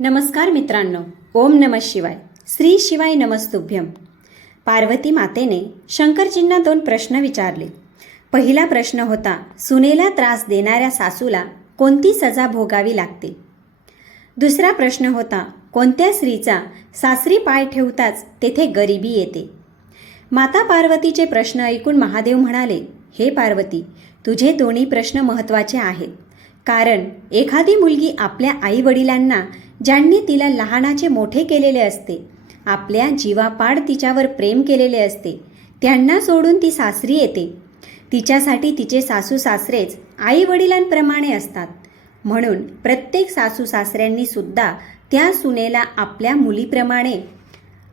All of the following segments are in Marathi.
नमस्कार मित्रांनो, ओम नमः शिवाय. श्री शिवाय नमस्तुभ्यम. पार्वती मातेने शंकरजींना 2 प्रश्न विचारले. पहिला प्रश्न होता, सुनेला त्रास देणाऱ्या सासूला कोणती सजा भोगावी लागते. दुसरा प्रश्न होता, कोणत्या स्त्रीचा सासरी पाय ठेवताच तेथे गरिबी येते. माता पार्वतीचे प्रश्न ऐकून महादेव म्हणाले, हे पार्वती, तुझे दोन्ही प्रश्न महत्त्वाचे आहेत. कारण एखादी मुलगी आपल्या आईवडिलांना, ज्यांनी तिला लहानाचे मोठे केलेले असते, आपल्या जीवापाड तिच्यावर प्रेम केलेले असते, त्यांना सोडून ती सासरी येते. तिच्यासाठी तिचे सासू सासरेच आईवडिलांप्रमाणे असतात. म्हणून प्रत्येक सासू सासऱ्यांनी सुद्धा त्या सुनेला आपल्या मुलीप्रमाणे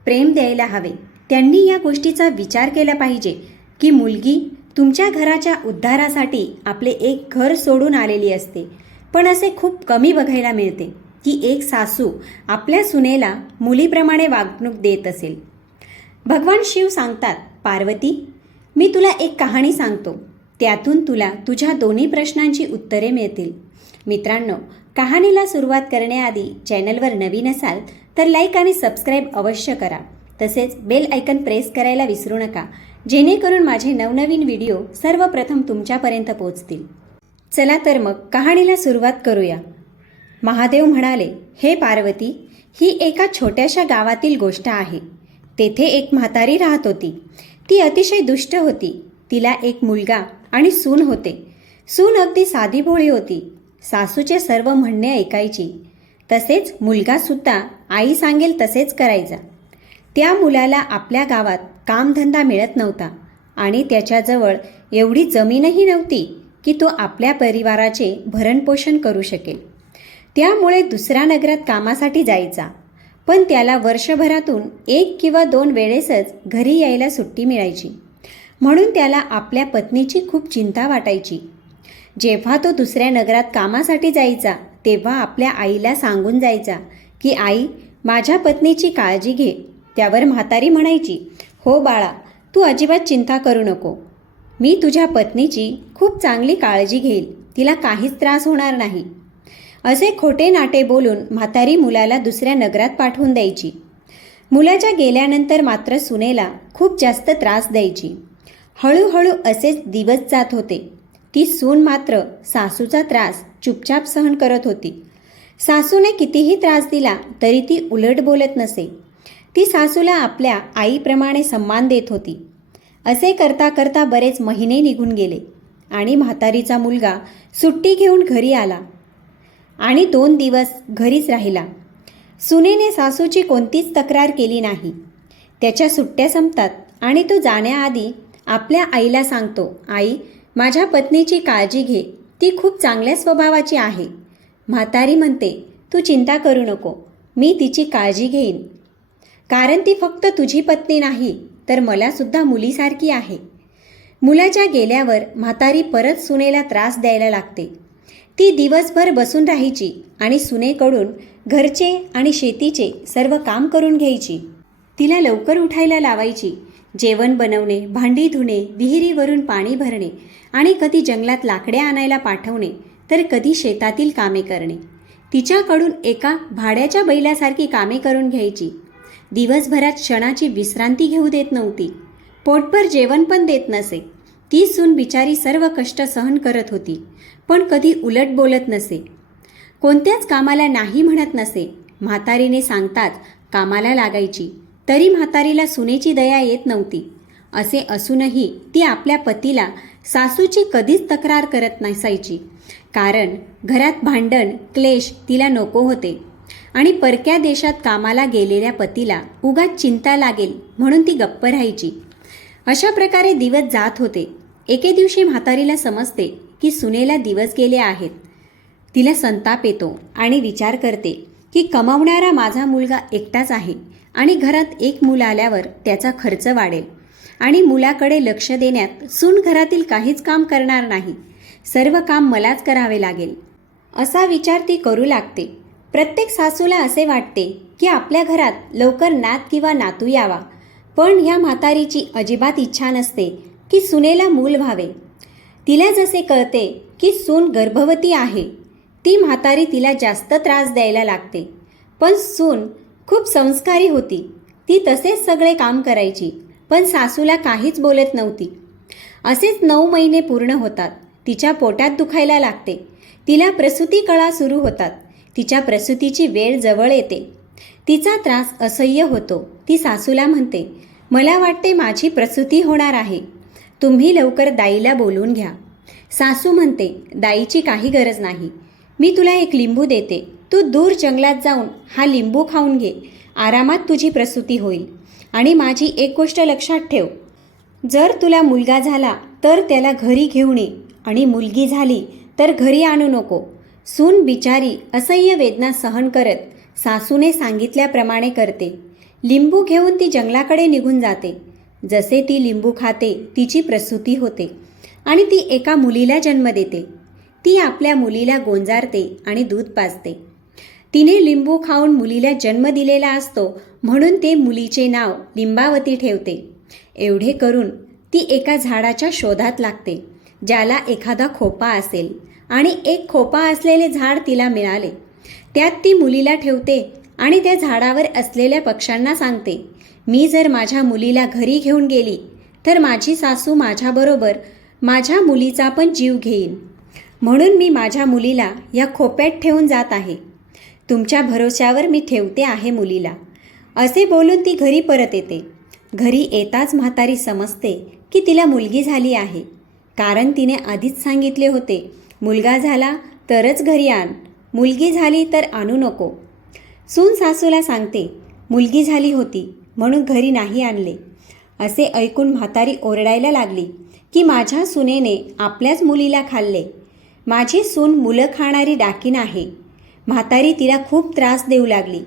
प्रेम द्यायला हवे. त्यांनी या गोष्टीचा विचार केला पाहिजे की मुलगी तुमच्या घराच्या उद्धारासाठी आपले एक घर सोडून आलेली असते. पण असे खूप कमी बघायला मिळते की एक सासू आपल्या सुनेला मुलीप्रमाणे वागणूक देत असेल. भगवान शिव सांगतात, पार्वती, मी तुला एक कहाणी सांगतो. त्यातून तुला तुझ्या दोन्ही प्रश्नांची उत्तरे मिळतील. मित्रांनो, कहाणीला सुरुवात करण्याआधी चॅनलवर नवीन असाल तर लाईक आणि सबस्क्राईब अवश्य करा. तसेच बेल आयकन प्रेस करायला विसरू नका, जेणेकरून माझे नवनवीन व्हिडिओ सर्वप्रथम तुमच्यापर्यंत पोहोचतील. चला तर मग कहाणीला सुरुवात करूया. महादेव म्हणाले, हे पार्वती, ही एका छोट्याशा गावातील गोष्ट आहे. तेथे एक म्हातारी राहत होती. ती अतिशय दुष्ट होती. तिला एक मुलगा आणि सून होते. सून अगदी साधीभोळी होती. सासूचे सर्व म्हणणे ऐकायची. तसेच मुलगासुद्धा आई सांगेल तसेच करायचा. त्या मुलाला आपल्या गावात कामधंदा मिळत नव्हता आणि त्याच्याजवळ एवढी जमीनही नव्हती की तो आपल्या परिवाराचे भरणपोषण करू शकेल. त्यामुळे दुसऱ्या नगरात कामासाठी जायचा. पण त्याला वर्षभरातून 1 किंवा 2 वेळेसच घरी यायला सुट्टी मिळायची. म्हणून त्याला आपल्या पत्नीची खूप चिंता वाटायची. जेव्हा तो दुसऱ्या नगरात कामासाठी जायचा तेव्हा आपल्या आईला सांगून जायचा की आई, माझ्या पत्नीची काळजी घे. त्यावर म्हातारी म्हणायची, हो बाळा, तू अजिबात चिंता करू नको. मी तुझ्या पत्नीची खूप चांगली काळजी घेईल. तिला काहीच त्रास होणार नाही. असे खोटे नाटे बोलून म्हातारी मुलाला दुसऱ्या नगरात पाठवून द्यायची. मुलाच्या गेल्यानंतर मात्र सुनेला खूप जास्त त्रास द्यायची. हळूहळू असेच दिवस जात होते. ती सून मात्र सासूचा त्रास चुपचाप सहन करत होती. सासूने कितीही त्रास दिला तरी ती उलट बोलत नसे. ती सासूला आपल्या आईप्रमाणे सन्मान देत होती. असे करता करता बरेच महिने निघून गेले आणि म्हातारीचा मुलगा सुट्टी घेऊन घरी आला आणि 2 दिवस घरीच राहिला. सुनेने सासूची कोणतीच तक्रार केली नाही. त्याच्या सुट्ट्या संपतात आणि तो जाण्याआधी आपल्या आईला सांगतो, आई, माझ्या पत्नीची काळजी घे. ती खूप चांगल्या स्वभावाची आहे. म्हातारी म्हणते, तू चिंता करू नको, मी तिची काळजी घेईन. कारण ती फक्त तुझी पत्नी नाही तर मलासुद्धा मुलीसारखी आहे. मुलाच्या गेल्यावर म्हातारी परत सुनेला त्रास द्यायला लागते. ती दिवसभर बसून राहायची आणि सुनेकडून घरचे आणि शेतीचे सर्व काम करून घ्यायची. तिला लवकर उठायला लावायची. जेवण बनवणे, भांडी धुणे, विहिरीवरून पाणी भरणे आणि कधी जंगलात लाकडे आणायला पाठवणे तर कधी शेतातील कामे करणे. तिच्याकडून एका भाड्याच्या बैलासारखी कामे करून घ्यायची. दिवसभरात क्षणाची विश्रांती घेऊ देत नव्हती. पोटभर जेवण पण देत नसे. ती सून बिचारी सर्व कष्ट सहन करत होती, पण कधी उलट बोलत नसे. कोणत्याच कामाला नाही म्हणत नसे. म्हातारीने सांगताच कामाला लागायची. तरी म्हातारीला सुनेची दया येत नव्हती. असे असूनही ती आपल्या पतीला सासूची कधीच तक्रार करत नसायची. कारण घरात भांडण, क्लेश तिला नको होते आणि परक्या देशात कामाला गेलेल्या पतीला उगाच चिंता लागेल म्हणून ती गप्प राहायची. अशा प्रकारे दिवस जात होते. एके दिवशी म्हातारीला समजते की सुनेला दिवस गेले आहेत. तिला संताप येतो आणि विचार करते की कमावणारा माझा मुलगा एकटाच आहे आणि घरात एक मूल आल्यावर त्याचा खर्च वाढेल आणि मुलाकडे लक्ष देण्यात सून घरातील काहीच काम करणार नाही. सर्व काम मलाच करावे लागेल, असा विचार ती करू लागते. प्रत्येक सासूला असे वाटते की आपल्या घरात लवकर नात किंवा नातू यावा. पण ह्या म्हातारीची अजिबात इच्छा नसते की सुनेला मूल व्हावे. तिला जसे कळते की सून गर्भवती आहे, ती म्हातारी तिला जास्त त्रास द्यायला लागते. पण सून खूप संस्कारी होती. ती तसेच सगळे काम करायची, पण सासूला काहीच बोलत नव्हती. असेच 9 महिने पूर्ण होतात. तिच्या पोटात दुखायला लागते. तिला प्रसूती कळा सुरू होतात. तिच्या प्रसूतीची वेळ जवळ येते. तिचा त्रास असह्य होतो. ती सासूला म्हणते, मला वाटते माझी प्रसूती होणार आहे. तुम्ही लवकर दाईला बोलवून घ्या. सासू म्हणते, दाईची काही गरज नाही. मी तुला एक लिंबू देते. तू दूर जंगलात जाऊन हा लिंबू खाऊन घे. आरामात तुझी प्रसूती होईल. आणि माझी एक गोष्ट लक्षात ठेव, जर तुला मुलगा झाला तर त्याला घरी घेऊन ये, आणि मुलगी झाली तर घरी आणू नको. सून बिचारी असह्य वेदना सहन करत सासूने सांगितल्याप्रमाणे करते. लिंबू घेऊन ती जंगलाकडे निघून जाते. जसे ती लिंबू खाते तिची प्रसूती होते आणि ती एका मुलीला जन्म देते. ती आपल्या मुलीला गोंजारते आणि दूध पाजते. तिने लिंबू खाऊन मुलीला जन्म दिलेला असतो म्हणून ते मुलीचे नाव लिंबावती ठेवते. एवढे करून ती एका झाडाच्या शोधात लागते, ज्याला एखादा खोपा असेल, आणि एक खोपा असलेले झाड तिला मिळाले. त्यात ती मुलीला ठेवते आणि त्या झाडावर असलेल्या पक्ष्यांना सांगते, मी जर माझ्या मुलीला घरी घेऊन गेली तर माझी सासू माझ्याबरोबर माझ्या मुलीचा पण जीव घेईल. म्हणून मी माझ्या मुलीला या खोप्यात ठेवून जात आहे. तुमच्या भरोश्यावर मी ठेवते आहे मुलीला. असे बोलून ती घरी परत येते. घरी येताच म्हातारी समजते की तिला मुलगी झाली आहे, कारण तिने आधीच सांगितले होते, मुलगा झाला तरच घरी आण, मुलगी झाली तर आणू नको. सून सासूला सांगते, मुलगी झाली होती म्हणून घरी नाही आणले. असे ऐकून म्हातारी ओरडायला लागली की माझ्या सुनेने आपल्याच मुलीला खाल्ले. माझी सून मुलं खाणारी डाकीण आहे. म्हातारी तिला खूप त्रास देऊ लागली,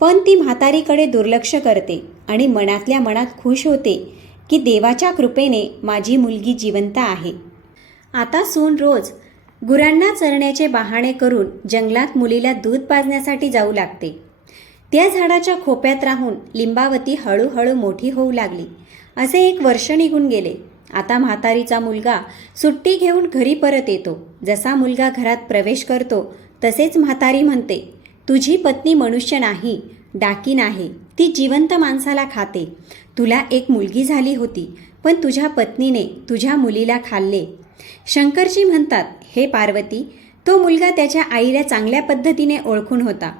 पण ती म्हातारीकडे दुर्लक्ष करते आणि मनातल्या मनात खुश होते की देवाच्या कृपेने माझी मुलगी जिवंत आहे. आता सून रोज गुरांना चरण्याचे बहाणे करून जंगलात मुलीला दूध पाजण्यासाठी जाऊ लागते. त्या झाडाच्या खोप्यात राहून लिंबावती हळूहळू मोठी होऊ लागली. असे 1 वर्ष निघून गेले. आता म्हातारीचा मुलगा सुट्टी घेऊन घरी परत येतो. जसा मुलगा घरात प्रवेश करतो तसेच म्हातारी म्हणते, तुझी पत्नी मनुष्य नाही, डाकीण आहे. ती जिवंत माणसाला खाते. तुला एक मुलगी झाली होती, पण तुझ्या पत्नीने तुझ्या मुलीला खाल्ले. शंकरजी म्हणतात, हे पार्वती, तो मुलगा त्याच्या आईला चांगल्या पद्धतीने ओळखून होता.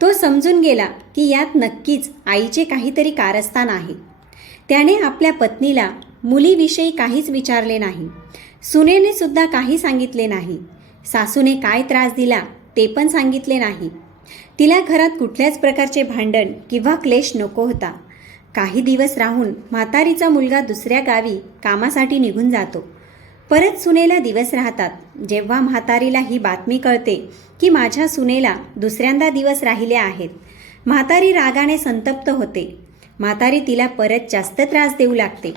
तो समजून गेला की यात नक्कीच आईचे काहीतरी कारस्थान आहे. त्याने आपल्या पत्नीला मुलीविषयी काहीच विचारले नाही. सुनेने सुद्धा काही सांगितले नाही. सासूने काय त्रास दिला ते पण सांगितले नाही. तिला घरात कुठल्याच प्रकारचे भांडण किंवा क्लेश नको होता. काही दिवस राहून म्हातारीचा मुलगा दुसऱ्या गावी कामासाठी निघून जातो. परत सुनेला दिवस राहतात. जेव्हा म्हातारीला ही बातमी कळते की माझ्या सुनेला दुसऱ्यांदा दिवस राहिले आहेत, म्हातारी रागाने संतप्त होते. म्हातारी तिला परत जास्त त्रास देऊ लागते.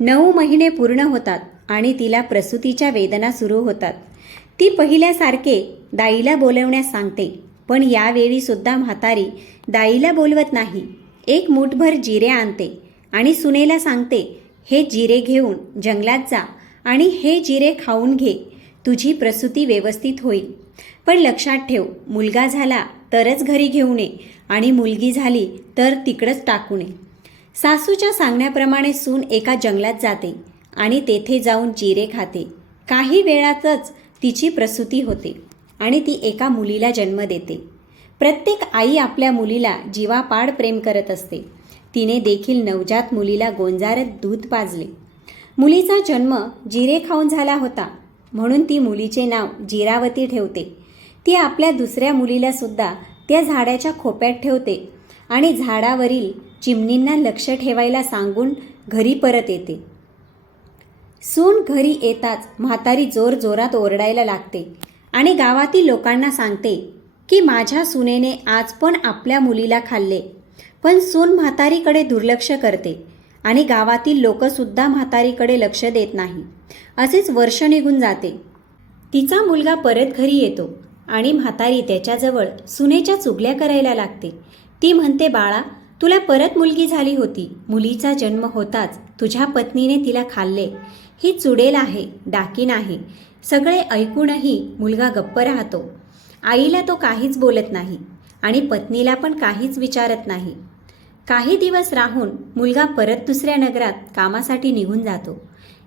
9 महिने पूर्ण होतात आणि तिला प्रसूतीच्या वेदना सुरू होतात. ती पहिल्यासारखे दाईला बोलवण्यास सांगते, पण यावेळी सुद्धा म्हातारी दाईला बोलवत नाही. 1 मूठभर जिरे आणते आणि सुनेला सांगते, हे जिरे घेऊन जंगलात जा आणि हे जिरे खाऊन घे. तुझी प्रसूती व्यवस्थित होईल. पण लक्षात ठेव, मुलगा झाला तरच घरी घेऊन ये आणि मुलगी झाली तर तिकडंच टाकू नये. सासूच्या सांगण्याप्रमाणे सून एका जंगलात जाते आणि तेथे जाऊन जिरे खाते. काही वेळातच तिची प्रसूती होते आणि ती एका मुलीला जन्म देते. प्रत्येक आई आपल्या मुलीला जीवापाड प्रेम करत असते. तिने देखील नवजात मुलीला गोंजारत दूध पाजले. मुलीचा जन्म जिरे खाऊन झाला होता म्हणून ती मुलीचे नाव जिरावती ठेवते. ती आपल्या दुसऱ्या मुलीला सुद्धा त्या झाडाच्या खोप्यात ठेवते आणि झाडावरील चिमणींना लक्ष ठेवायला सांगून घरी परत येते. सून घरी येताच म्हातारी जोरजोरात ओरडायला लागते आणि गावातील लोकांना सांगते की माझ्या सुनेने आज पण आपल्या मुलीला खाल्ले. पण सून म्हातारीकडे दुर्लक्ष करते आणि गावातील लोकसुद्धा म्हातारीकडे लक्ष देत नाही. असेच वर्ष निघून जाते. तिचा मुलगा परत घरी येतो आणि म्हातारी त्याच्याजवळ सुनेच्या चुगल्या करायला लागते. ती म्हणते, बाळा, तुला परत मुलगी झाली होती. मुलीचा जन्म होताच तुझ्या पत्नीने तिला खाल्ले. ही चुडेल आहे, डाकीण आहे. सगळे ऐकूनही मुलगा गप्प राहतो. आईला तो काहीच बोलत नाही आणि पत्नीला पण काहीच विचारत नाही. काही दिवस राहून मुलगा परत दुसऱ्या नगरात कामासाठी निघून जातो.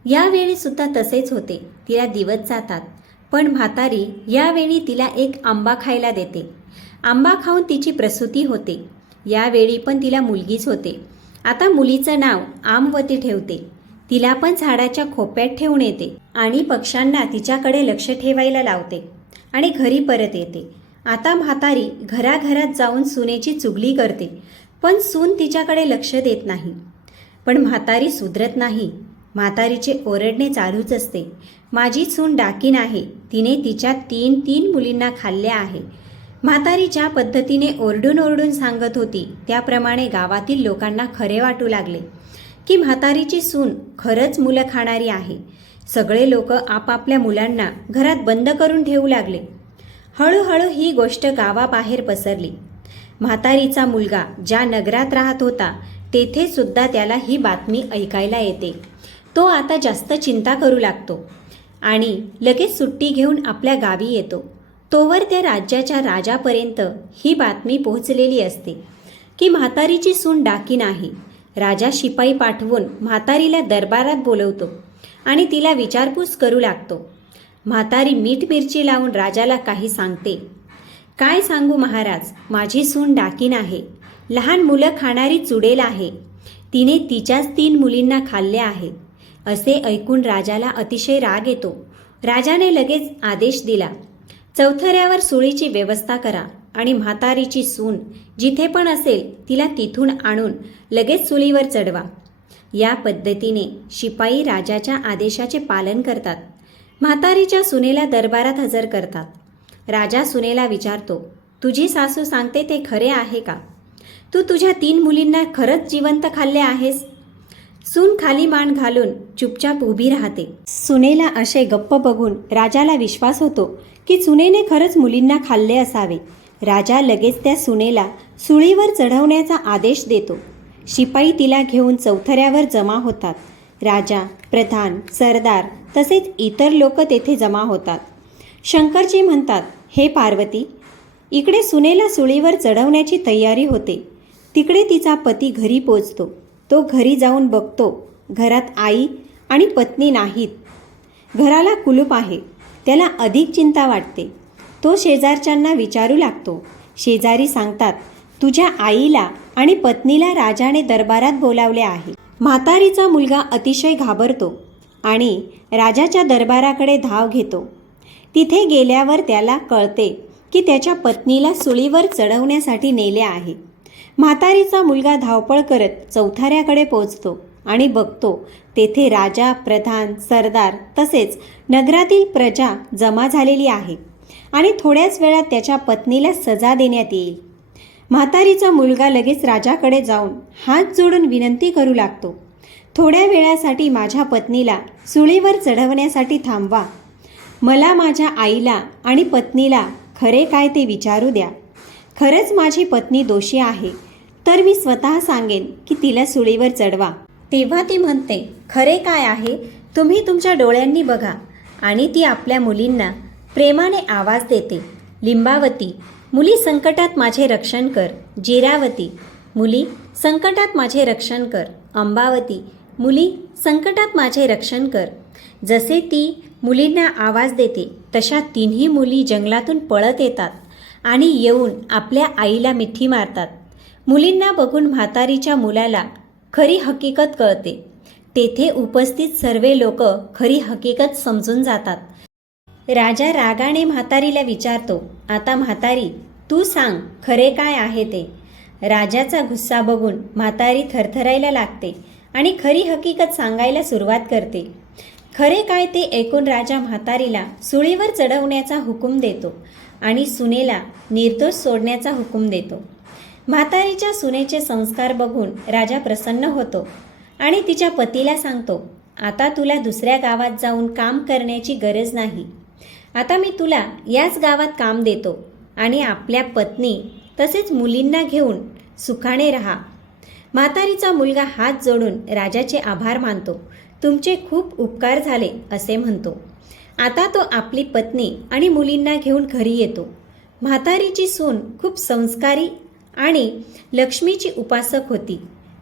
यावेळी सुद्धा तसेच होते. तिला दिवस जातात, पण म्हातारी यावेळी तिला एक आंबा खायला देते. आंबा खाऊन तिची प्रसूती होते. यावेळी पण तिला मुलगीच होते. आता मुलीचं नाव आमवती ठेवते. तिला पण झाडाच्या खोप्यात ठेवून येते आणि पक्ष्यांना तिच्याकडे लक्ष ठेवायला लावते आणि घरी परत येते. आता म्हातारी घराघरात जाऊन सुनेची चुगली करते, पण सून तिच्याकडे लक्ष देत नाही. पण म्हातारी सुधरत नाही. म्हातारीचे ओरडणे चालूच असते. माझी सून डाकीन आहे, तिने तिच्या तीन मुलींना खाल्ल्या आहे. म्हातारी ज्या पद्धतीने ओरडून ओरडून सांगत होती त्याप्रमाणे गावातील लोकांना खरे वाटू लागले की म्हातारीची सून खरंच मुलं खाणारी आहे. सगळे लोक आपापल्या मुलांना घरात बंद करून ठेवू लागले. हळूहळू ही गोष्ट गावाबाहेर पसरली. म्हातारीचा मुलगा ज्या नगरात राहत होता तेथे सुद्धा त्याला ही बातमी ऐकायला येते. तो आता जास्त चिंता करू लागतो आणि लगेच सुट्टी घेऊन आपल्या गावी येतो. तोवर त्या राज्याच्या राजापर्यंत ही बातमी पोहोचलेली असते की म्हातारीची सून डाकीन आहे. राजा शिपाई पाठवून म्हातारीला दरबारात बोलवतो आणि तिला विचारपूस करू लागतो. म्हातारी मीठ मिरची लावून राजाला काही सांगते. काय सांगू महाराज, माझी सून डाकीन आहे, लहान मुलं खाणारी चुडेल आहे, तिने तिच्याच 3 मुलींना खाल्ले आहे. असे ऐकून राजाला अतिशय राग येतो. राजाने लगेच आदेश दिला, चौथऱ्यावर सुळीची व्यवस्था करा आणि म्हातारीची सून जिथे पण असेल तिला तिथून आणून लगेच सुळीवर चढवा. या पद्धतीने शिपाई राजाच्या आदेशाचे पालन करतात. म्हातारीच्या सुनेला दरबारात हजर करतात. राजा सुनेला विचारतो, तुझी सासू सांगते ते खरे आहे का? तू तुझ्या 3 मुलींना खरंच जिवंत खाल्ले आहेस? सून खाली मान घालून चुपचाप उभी राहते. सुनेला असे गप्प बघून राजाला विश्वास होतो की सुनेने खरंच मुलींना खाल्ले असावे. राजा लगेच त्या सुनेला सुळीवर चढवण्याचा आदेश देतो. शिपाई तिला घेऊन चौथऱ्यावर जमा होतात. राजा, प्रधान, सरदार तसेच इतर लोक तेथे जमा होतात. शंकरजी म्हणतात, हे पार्वती, इकडे सुनेला सुळीवर चढवण्याची तयारी होते. तिकडे तिचा पती घरी पोचतो. तो घरी जाऊन बघतो, घरात आई आणि पत्नी नाहीत. घराला कुलूप आहे. त्याला अधिक चिंता वाटते. तो शेजारच्यांना विचारू लागतो. शेजारी सांगतात, तुझ्या आईला आणि पत्नीला राजाने दरबारात बोलावले आहे. म्हातारीचा मुलगा अतिशय घाबरतो आणि राजाच्या दरबाराकडे धाव घेतो. तिथे गेल्यावर त्याला कळते की त्याच्या पत्नीला सुळीवर चढवण्यासाठी नेले आहे. म्हातारीचा मुलगा धावपळ करत चौथऱ्याकडे पोहोचतो आणि बघतो तेथे राजा, प्रधान, सरदार तसेच नगरातील प्रजा जमा झालेली आहे आणि थोड्याच वेळात त्याच्या पत्नीला सजा देण्यात येईल. म्हातारीचा मुलगा लगेच राजाकडे जाऊन हात जोडून विनंती करू लागतो, थोड्या वेळासाठी माझ्या पत्नीला सुळीवर चढवण्यासाठी थांबवा. मला माझ्या आईला आणि पत्नीला खरे काय ते विचारू द्या. खरंच माझी पत्नी दोषी आहे तर मी स्वतः सांगेन की तिला सुळीवर चढवा. तेव्हा ती म्हणते, खरे काय आहे तुम्ही तुमच्या डोळ्यांनी बघा. आणि ती आपल्या मुलींना प्रेमाने आवाज देते, लिंबावती, मुली संकटात माझे रक्षण कर. जिरावती, मुली संकटात माझे रक्षण कर. अंबावती, मुली संकटात माझे रक्षण कर. जसे ती मुलींना आवाज देते तशा 3ही मुली जंगलातून पळत येतात आणि येऊन आपल्या आईला मिठी मारतात. मुलींना बघून म्हातारीच्या मुलाला खरी हकीकत कळते. तेथे उपस्थित सर्व लोक खरी हकीकत समजून जातात. राजा रागाने म्हातारीला विचारतो, आता म्हातारी तू सांग खरे काय आहे ते. राजाचा गुस्सा बघून म्हातारी थरथरायला लागते आणि खरी हकीकत सांगायला सुरुवात करते. खरे काय ते ऐकून राजा म्हातारीला सुळीवर चढवण्याचा हुकूम देतो आणि सुनेला निर्दोष सोडण्याचा हुकूम देतो. म्हातारीच्या सुनेचे संस्कार बघून राजा प्रसन्न होतो आणि तिच्या पतीला सांगतो, आता तुला दुसऱ्या गावात जाऊन काम करण्याची गरज नाही. आता मी तुला याच गावात काम देतो आणि आपल्या पत्नी तसेच मुलींना घेऊन सुखाने राहा. म्हातारीचा मुलगा हात जोडून राजाचे आभार मानतो. तुमचे खूप उपकार झाले असे म्हणतो. आता तो आपली पत्नी आणि मुलींना घेऊन घरी येतो. म्हातारीची सून खूप संस्कारी आणि लक्ष्मीची उपासक होती.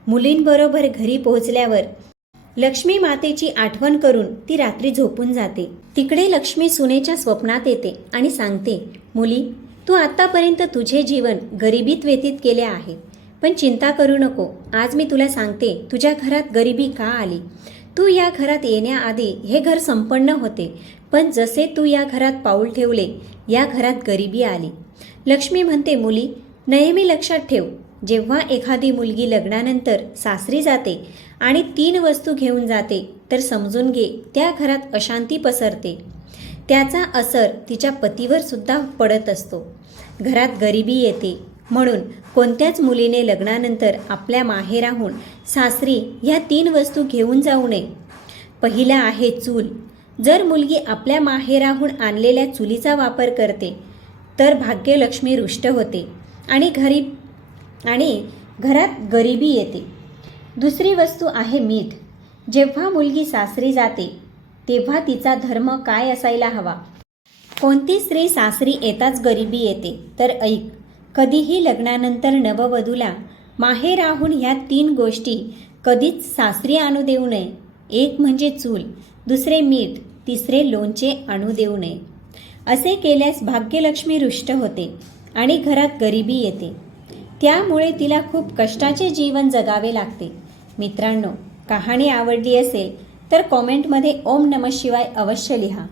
मुलींबरोबर घरी पोहोचल्यावर लक्ष्मी मातेची आठवण करून ती रात्री झोपून जाते. तिकडे लक्ष्मी सुनेच्या स्वप्नात येते आणि सांगते, मुली, तू आतापर्यंत तुझे जीवन गरिबीत व्यतीत केले आहे, पण चिंता करू नको. आज मी तुला सांगते तुझ्या घरात गरिबी का आली. तू या घरात येण्याआधी हे घर संपन्न होते, पण जसे तू या घरात पाऊल ठेवले या घरात गरिबी आली. लक्ष्मी म्हणते, मुली, नेहमी लक्षात ठेव, जेव्हा एखादी मुलगी लग्नानंतर सासरी जाते आणि 3 वस्तू घेऊन जाते तर समजून घे त्या घरात अशांती पसरते. त्याचा असर तिच्या पतीवर सुद्धा पडत असतो. घरात गरिबी येते. म्हणून कोणत्याच मुलीने लग्नानंतर आपल्या माहेराहून सासरी ह्या 3 वस्तू घेऊन जाऊ नये. पहिला आहे चूल. जर मुलगी आपल्या माहेराहून आणलेल्या चुलीचा वापर करते तर भाग्यलक्ष्मी रुष्ट होते आणि घरात गरिबी येते. दुसरी वस्तू आहे मीठ. जेव्हा मुलगी सासरी जाते तेव्हा तिचा धर्म काय असायला हवा. कोणती स्त्री सासरी येताच गरिबी येते तर ऐक, कधीही लग्नानंतर नववधूला माहेराहून ह्या 3 गोष्टी कधीच सासरी आणू देऊ नये. एक म्हणजे चूल, दुसरे मीठ, तिसरे लोणचे आणू देऊ नये. असे केल्यास भाग्यलक्ष्मी रुष्ट होते आणि घरात गरिबी येते. त्यामुळे तिला खूप कष्टाचे जीवन जगावे लागते. मित्रांनो, कहाणी आवडली असेल तर कॉमेंटमध्ये ओम नमः शिवाय अवश्य लिहा.